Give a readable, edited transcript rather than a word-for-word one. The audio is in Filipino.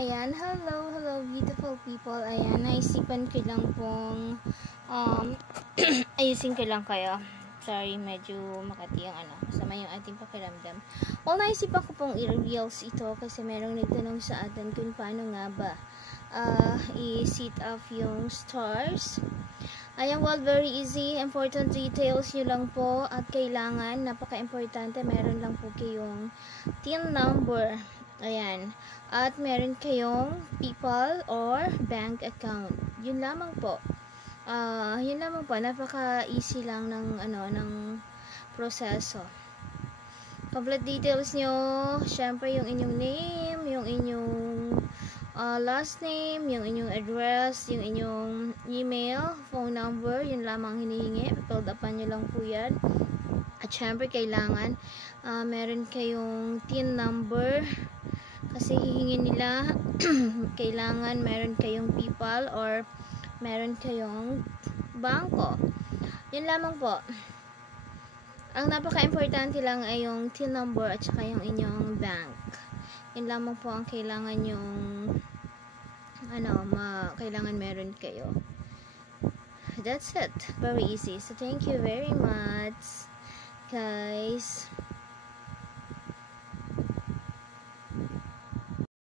Ayan, hello beautiful people. Ayan, naisipan ko lang pong ayusin ko lang kayo. Sorry, medyo makati ang masama yung ating pakiramdam. Well, naisipan ko pong i-reels ito kasi merong nagtanong sa atin kung paano nga ba i-set up yung stars. Ayan, well, very easy. Important details nyo lang po at kailangan, napaka-importante, meron lang po kayong TIN number. Ayan. At meron kayong PayPal or bank account. Yun lamang po. Yun lamang po. Napaka-easy lang ng proseso. Complete details nyo. Syempre, yung inyong name, yung inyong last name, yung inyong address, yung inyong email, phone number, yun lamang hinihingi. Fill upan nyo lang po yan. At syempre, kailangan meron kayong TIN number. Kasi hihingin nila, kailangan meron kayong PayPal or meron kayong bangko. Yun lamang po. Ang napaka-importante lang ay yung TIN number at saka yung inyong bank. Yun lamang po ang kailangan yung kailangan meron kayo. That's it. Very easy. So, thank you very much, guys.